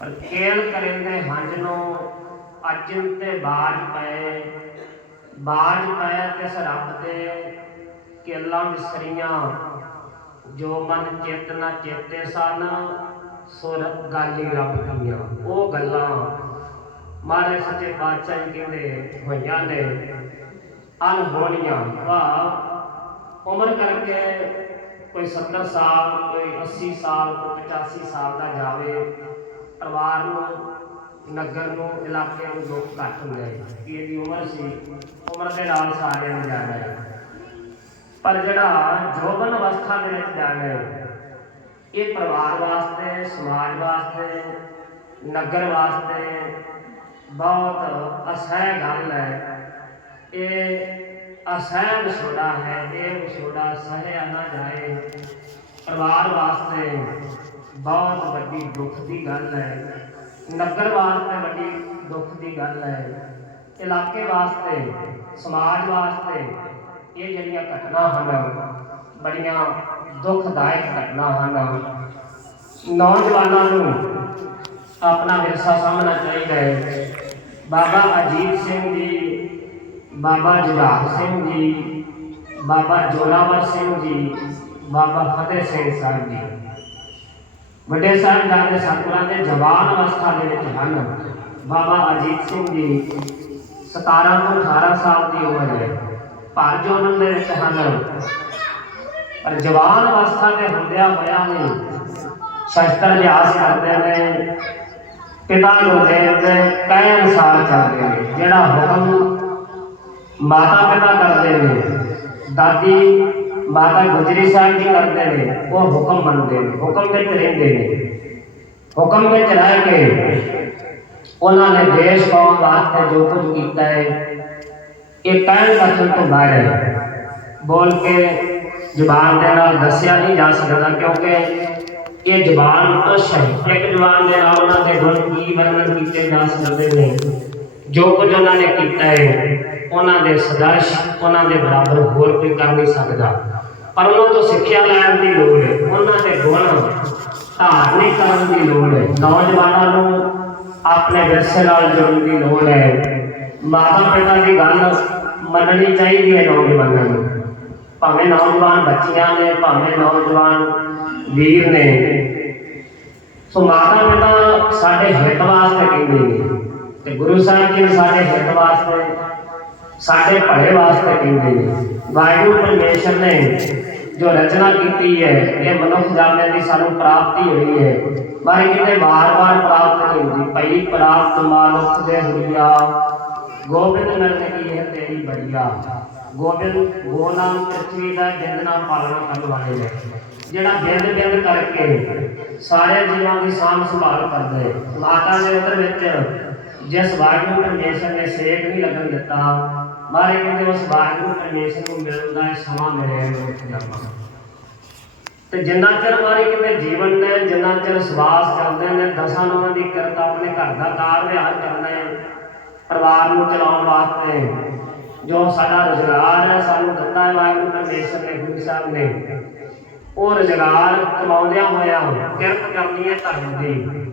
ਪਰ ਖੇਲ ਕਰਿੰਦੇ ਹੰਝ ਨੂੰ ਅਚਿੰਤ ਤੇ ਬਾਜ ਪਏ। ਬਾਜ ਪਏ ਤਿਸ ਰੱਬ ਦੇ ਕੇਲਾਂ ਵਿਸਰੀਆਂ। ਜੋ ਮਨ ਚਿਤ ਨਾ ਚੇਤੇ ਸਨ, ਸੁਰ ਗਾਲੀ ਰੱਬ ਦੀਆਂ ਉਹ ਗੱਲਾਂ ਮਾਰੇ ਸੱਚੇ ਪਾਤਸ਼ਾਹ ਜੀ ਕਹਿੰਦੇ ਹੋਈਆਂ ਨੇ। ਅਨਹੋਣੀਆਂ ਭਾਵ ਉਮਰ ਕਰਕੇ ਕੋਈ 70 ਸਾਲ, ਕੋਈ 80 ਸਾਲ, ਕੋਈ 85 ਸਾਲ ਦਾ ਜਾਵੇ। ਪਰਿਵਾਰ ਨੂੰ, ਨਗਰ ਨੂੰ ਇਲਾਕੇ ਨੂੰ ਲੋਕ ਘੱਟ ਹੁੰਦੇ ਆ ਇਹਦੀ ਉਮਰ ਸੀ, ਉਮਰ ਦੇ ਨਾਲ ਸਾਰਿਆਂ ਨੂੰ ਜਾਣਾ ਹੈ। ਪਰ ਜਿਹੜਾ ਜੋਬਨ ਅਵਸਥਾ ਦੇ ਵਿੱਚ ਜਾਣਾ ਹੈ, ਇਹ ਪਰਿਵਾਰ ਵਾਸਤੇ, ਸਮਾਜ ਵਾਸਤੇ, ਨਗਰ ਵਾਸਤੇ ਬਹੁਤ ਅਸਹਿ ਗੱਲ ਹੈ। ਇਹ ਅਸਹਿ ਵਿਛੋੜਾ ਹੈ, ਇਹ ਵਿਛੋੜਾ ਸਹਿਆ ਨਾ ਜਾਏ। ਪਰਿਵਾਰ ਵਾਸਤੇ ਬਹੁਤ ਵੱਡੀ ਦੁੱਖ ਦੀ ਗੱਲ ਹੈ। ਨਗਰ ਵਾਸਤੇ ਵੱਡੀ ਦੁੱਖ ਦੀ ਗੱਲ ਹੈ। ਇਲਾਕੇ ਵਾਸਤੇ, ਸਮਾਜ ਵਾਸਤੇ ਇਹ ਜਿਹੜੀਆਂ ਘਟਨਾ ਹਨ, ਬੜੀਆਂ ਦੁਖਦਾਇਕ ਘਟਨਾ ਹਨ। ਨੌਜਵਾਨਾਂ ਨੂੰ ਆਪਣਾ ਵਿਰਸਾ ਸਮਝਣਾ ਚਾਹੀਦਾ ਹੈ। ਬਾਬਾ ਅਜੀਤ ਸਿੰਘ ਜੀ, ਬਾਬਾ ਜੁਝਾਰ ਸਿੰਘ ਜੀ, ਬਾਬਾ ਜੋਰਾਵਰ ਸਿੰਘ ਜੀ, ਬਾਬਾ ਫਤਿਹ ਸਿੰਘ ਸਾਹਿਬ ਜੀ। ਵੱਡੇ ਸਾਹਿਬਜ਼ਾਦੇ ਸਤਿਗੁਰਾਂ ਦੇ ਜਵਾਨ ਅਵਸਥਾ ਦੇ ਵਿੱਚ ਹਨ ਬਾਬਾ ਅਜੀਤ ਸਿੰਘ ਜੀ 17 ਤੋਂ 18 ਸਾਲ ਦੀ ਉਮਰ ਹੈ। ਭਰ ਉਹਨਾਂ ਦੇ ਵਿੱਚ ਹਨ। ਪਰ ਜਵਾਨ ਅਵਸਥਾ ਦੇ ਹੁੰਦਿਆਂ ਹੋਇਆ ਵੀ ਸ਼ਸਤਰ ਅਭਿਆਸ ਕਰਦੇ ਨੇ, ਪਿਤਾ ਗੁਰਦੇਵ ਦੇ ਕਹੇ ਅਨੁਸਾਰ ਚੱਲਦੇ ਨੇ, ਜਿਹੜਾ ਹੁਕਮ ਮਾਤਾ ਪਿਤਾ ਕਰਦੇ ਨੇ, ਦਾਦੀ ਮਾਤਾ ਗੁਜਰੀ ਸਾਹਿਬ ਜੀ ਕਰਦੇ ਨੇ ਉਹ ਹੁਕਮ ਮੰਨਦੇ ਨੇ ਹੁਕਮ ਵਿੱਚ ਰਹਿੰਦੇ ਨੇ ਹੁਕਮ ਵਿੱਚ ਰਹਿ ਕੇ ਉਹਨਾਂ ਨੇ ਦੇਸ਼ ਕੌਮ ਵਾਸਤੇ ਜੋ ਕੁਝ ਕੀਤਾ ਹੈ ਇਹ ਕਹਿਣ ਵਚਨ ਤੋਂ ਬਾਹਰ ਹੈ ਬੋਲ ਕੇ ਜ਼ੁਬਾਨ ਦੇ ਨਾਲ ਦੱਸਿਆ ਨਹੀਂ ਜਾ ਸਕਦਾ ਕਿਉਂਕਿ ਇਹ ਜ਼ੁਬਾਨ ਤੋਂ ਸ਼ਹੀਦਿਕ ਜ਼ੁਬਾਨ ਦੇ ਨਾਲ ਉਹਨਾਂ ਦੇ ਗੁਣ ਕੀ ਵਰਣਨ ਕੀਤੇ ਜਾ ਸਕਦੇ ਨੇ ਜੋ ਕੁਝ ਉਹਨਾਂ ਦੇ ਸਦਰਸ਼ ਉਹਨਾਂ ਦੇ ਬਰਾਬਰ ਹੋਰ ਕੋਈ ਕਰ ਨਹੀਂ ਸਕਦਾ। ਪਰ ਉਹਨਾਂ ਤੋਂ ਸਿੱਖਿਆ ਲੈਣ ਦੀ ਲੋੜ ਹੈ, ਉਹਨਾਂ ਦੇ ਗੁਣ ਧਾਰਨੀ ਕਰਨ ਦੀ ਲੋੜ ਹੈ। ਨੌਜਵਾਨਾਂ ਨੂੰ ਆਪਣੇ ਵਿਰਸੇ ਨਾਲ ਜੁੜਨ ਦੀ ਲੋੜ ਹੈ। ਮਾਤਾ ਪਿਤਾ ਦੀ ਗੱਲ ਮੰਨਣੀ ਚਾਹੀਦੀ ਹੈ ਨੌਜਵਾਨਾਂ ਨੂੰ। ਭਾਵੇਂ ਨੌਜਵਾਨ ਬੱਚੀਆਂ ਨੇ, ਭਾਵੇਂ ਨੌਜਵਾਨ ਵੀਰ ਨੇ। ਸੋ ਮਾਤਾ ਪਿਤਾ ਸਾਡੇ ਹਿੱਤ ਵਾਸਤੇ ਕਹਿੰਦੇ ਨੇ। ਤੇ ਗੁਰੂ ਸਾਹਿਬ ਜੀ ਸਾਡੇ ਹਿੱਤ ਵਾਸਤੇ ਸਾਡੇ ਭਲੇ ਵਾਸਤੇ ਕਹਿੰਦੇ ਨੇ। ਵਾਹਿਗੁਰੂ ਪਰਮੇਸ਼ਰ ਨੇ ਜੋ ਰਚਨਾ ਕੀਤੀ ਹੈ, ਇਹ ਮਨੁੱਖ ਜਾਣਨ ਦੀ ਸਾਨੂੰ ਪ੍ਰਾਪਤੀ ਹੋਈ ਹੈ। ਪਰ ਕਿਤੇ ਵਾਰ-ਵਾਰ ਪ੍ਰਾਪਤ ਨਹੀਂ ਹੁੰਦੀ। ਪਈ ਪ੍ਰਾਪਤ ਮਾਨੁਖ ਦੇ ਹੁਰੀਆ, ਗੋਬਿੰਦ ਨਰਨ ਕੀ ਹੈ ਤੇਰੀ ਬੜੀਆ। ਗੋਬਿੰਦ ਗੋ ਨਾਮ ਦਾ ਜਿੰਦ ਪਾਲਣਾ ਕਰਨ ਵਾਲੇ ਨੇ। ਜਿਹੜਾ ਬਿੰਦ ਬਿੰਦ ਕਰਕੇ ਸਾਰੇ ਜੀਵਾਂ ਦੀ ਸਾਂਭ ਸੰਭਾਲ ਕਰਦਾ। ਹੈ ਮਾਤਾ ਦੇ ਉਦਰ ਵਿੱਚ ਜਿਸ ਵਾਹਿਗੁਰੂ ਪਰਮੇਸ਼ਰ ਨੇ ਸੇਕ ਨਹੀਂ ਲੱਗਣ ਦਿੱਤਾ, ਮਾਰੇ ਕਹਿੰਦੇ ਉਸ ਵਾਹਿਗੁਰੂ ਪਰਮੇਸ਼ਰ ਨੂੰ ਮਿਲਣ ਦਾ ਸਮਾਂ ਮਿਲਿਆ ਮਨੁੱਖ ਜਨਮਾਂ ਤੇ ਜਿੰਨਾ ਚਿਰ ਮਾਰੇ ਕਹਿੰਦੇ ਜੀਵਨ ਨੇ, ਜਿੰਨਾ ਚਿਰ ਸਵਾਸ ਚੱਲਦੇ ਨੇ, ਦਸਾਂ ਨਵਾਂ ਦੀ ਕਿਰਤ ਆਪਣੇ ਘਰ ਦਾ ਕਾਰ ਵਿਹਾਰ ਚੱਲਣਾ ਹੈ ਪਰਿਵਾਰ ਨੂੰ ਚਲਾਉਣ ਵਾਸਤੇ, ਜੋ ਸਾਡਾ ਰੁਜ਼ਗਾਰ ਹੈ, ਸਾਨੂੰ ਦਿੱਤਾ ਹੈ ਵਾਹਿਗੁਰੂ ਪਰਮੇਸ਼ਰ ਨੇ, ਗੁਰੂ ਸਾਹਿਬ ਨੇ। ਉਹ ਰੁਜ਼ਗਾਰ ਕਮਾਉਂਦਿਆਂ ਹੋਇਆ ਕਿਰਤ ਕਰਨੀ ਹੈ ਧਰਮ ਦੀ।